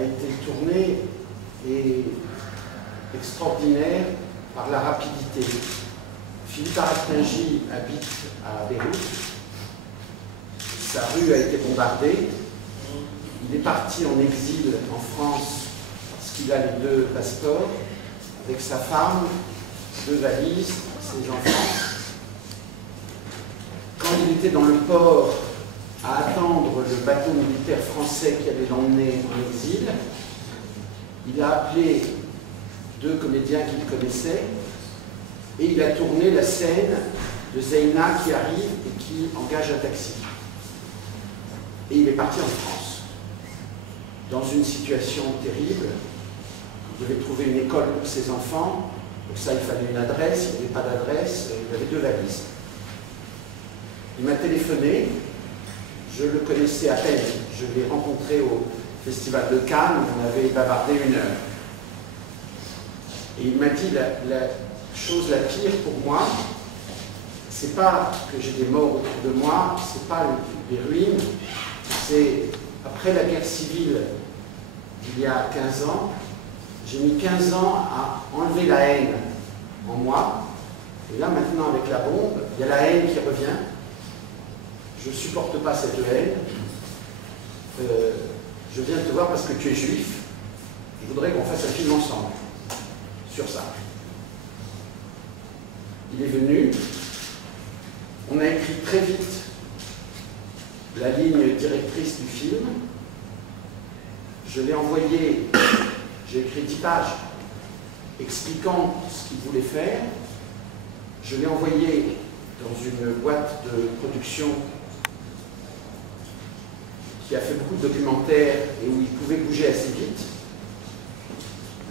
a été tourné est extraordinaire par la rapidité. Philippe Archingy habite à Beyrouth. Sa rue a été bombardée. Il est parti en exil en France parce qu'il a les 2 passeports, avec sa femme, 2 valises, ses enfants. Quand il était dans le port à attendre le bateau militaire français qui allait l'emmener en exil, il a appelé 2 comédiens qu'il connaissait et il a tourné la scène de Zeyna qui arrive et qui engage un taxi. Et il est parti en France, dans une situation terrible. Il devait trouver une école pour ses enfants. Pour ça, il fallait une adresse. Il n'avait pas d'adresse. Il avait 2 valises. Il m'a téléphoné. Je le connaissais à peine. Je l'ai rencontré au Festival de Cannes. On avait bavardé 1 heure. Et il m'a dit la chose la pire pour moi, c'est pas que j'ai des morts autour de moi, c'est pas les ruines, c'est après la guerre civile il y a 15 ans, j'ai mis 15 ans à enlever la haine en moi, et là maintenant avec la bombe, il y a la haine qui revient, je ne supporte pas cette haine, je viens te voir parce que tu es juif, je voudrais qu'on fasse un film ensemble sur ça. Il est venu, on a écrit très vite la ligne directrice du film, je l'ai envoyé, j'ai écrit 10 pages expliquant ce qu'il voulait faire, je l'ai envoyé dans une boîte de production qui a fait beaucoup de documentaires et où il pouvait bouger assez vite.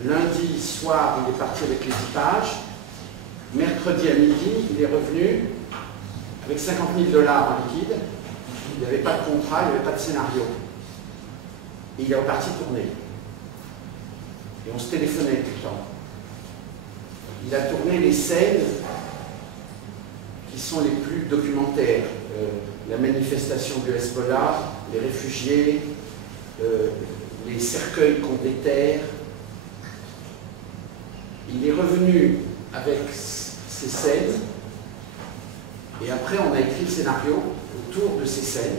Lundi soir, il est parti avec les 10 pages. Mercredi à midi, il est revenu avec 50 000 $ en liquide. Il n'y avait pas de contrat, il n'y avait pas de scénario. Et il est reparti tourner. Et on se téléphonait tout le temps. Il a tourné les scènes qui sont les plus documentaires. La manifestation du Hezbollah, les réfugiés, les cercueils qu'on déterre. Il est revenu avec ces scènes et après on a écrit le scénario autour de ces scènes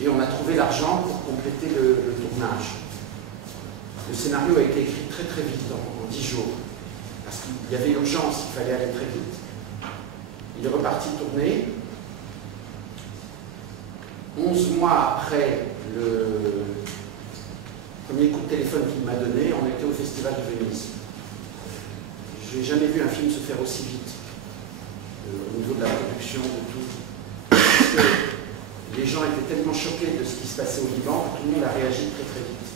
et on a trouvé l'argent pour compléter le tournage. Le scénario a été écrit très très vite, en 10 jours, parce qu'il y avait urgence, il fallait aller très vite. Il est reparti tourner. 11 mois après le premier coup de téléphone qu'il m'a donné, on était au Festival de Venise. Je n'ai jamais vu un film se faire aussi vite, au niveau de la production, de tout. Parce que les gens étaient tellement choqués de ce qui se passait au Liban que tout le monde a réagi très très vite.